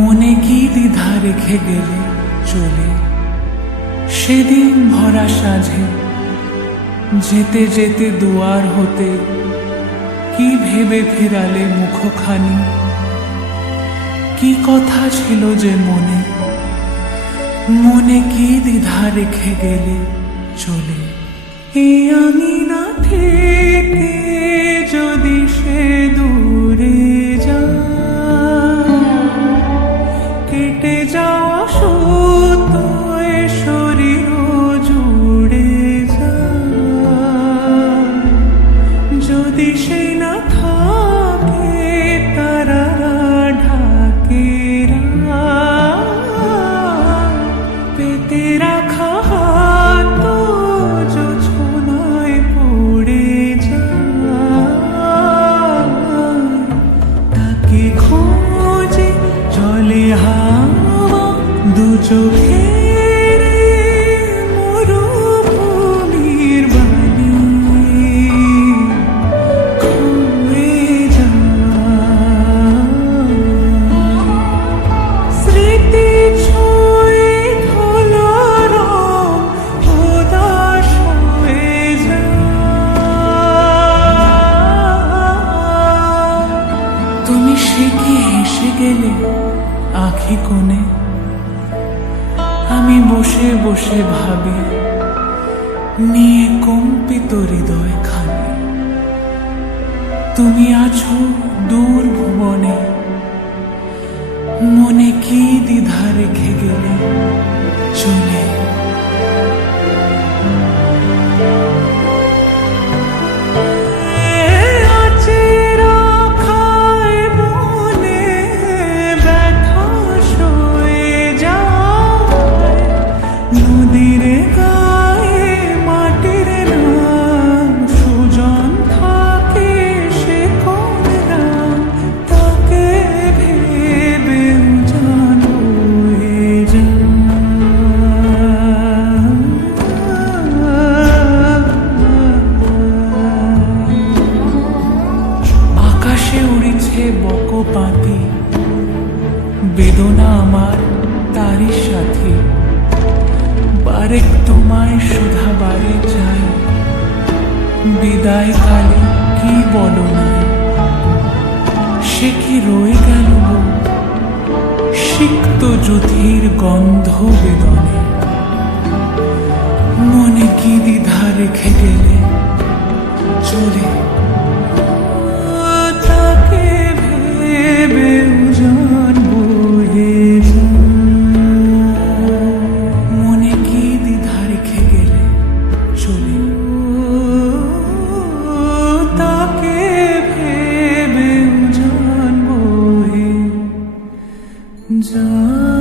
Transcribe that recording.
মনে কি দ্বিধা রেখে গেলে চলে সেদিন ভরা সাঁঝে, যেতে যেতে দুয়ার হতে কি ভেবে ফেরালে মুখখানি? কি কথা ছিল যে মনে, মনে কি দ্বিধা রেখে গেলে চলে? এই আঙিনা থেকে যদি সে দূরে যায়, কেটে যাওয়া সুতোয় শরীর জুড়ে যায়, যদি সে না থাকে তারা ঢাকে পেতে রাখা হাত জোছনায় পড়ে যায়, তাকে খোঁজে চলে হাওয়া দু চোখের মরুভূমির বালি খুঁড়ে যায়। স্মৃতি ছুঁয়ে ধুলো রং উদাস হয়ে যায়। তুমি সে কি এসে গেলে আঁখি কোণে? আমি বসে বসে ভাবি নিয়ে কম্পিত হৃদয় খানি। তুমি আছো দূর ভুবনে, মনে কি দ্বিধা রেখে গেলে চলে? নদীর গায়ে মাটির নাম সুজন থাকে, সে কোন নাম? তাকে ভেবে উজান হয়ে যায়। আকাশে উড়িছে বকপাতি, বেদনা আমার তারই সাথী। বারেক তোমায় শোধাবারে চাই, বিদায় কালে কি বলো না? সে কি রয়ে গেল সিক্ত জ্যোতির গন্ধ বেদনে? মনে কি দ্বিধা রেখে গেলে চলে? তাকে ভেবে উজান বয়ে মনে কি দ্বিধা রেখে গেলে চলে? তাকে ভেবে উজান বয়ে যায়।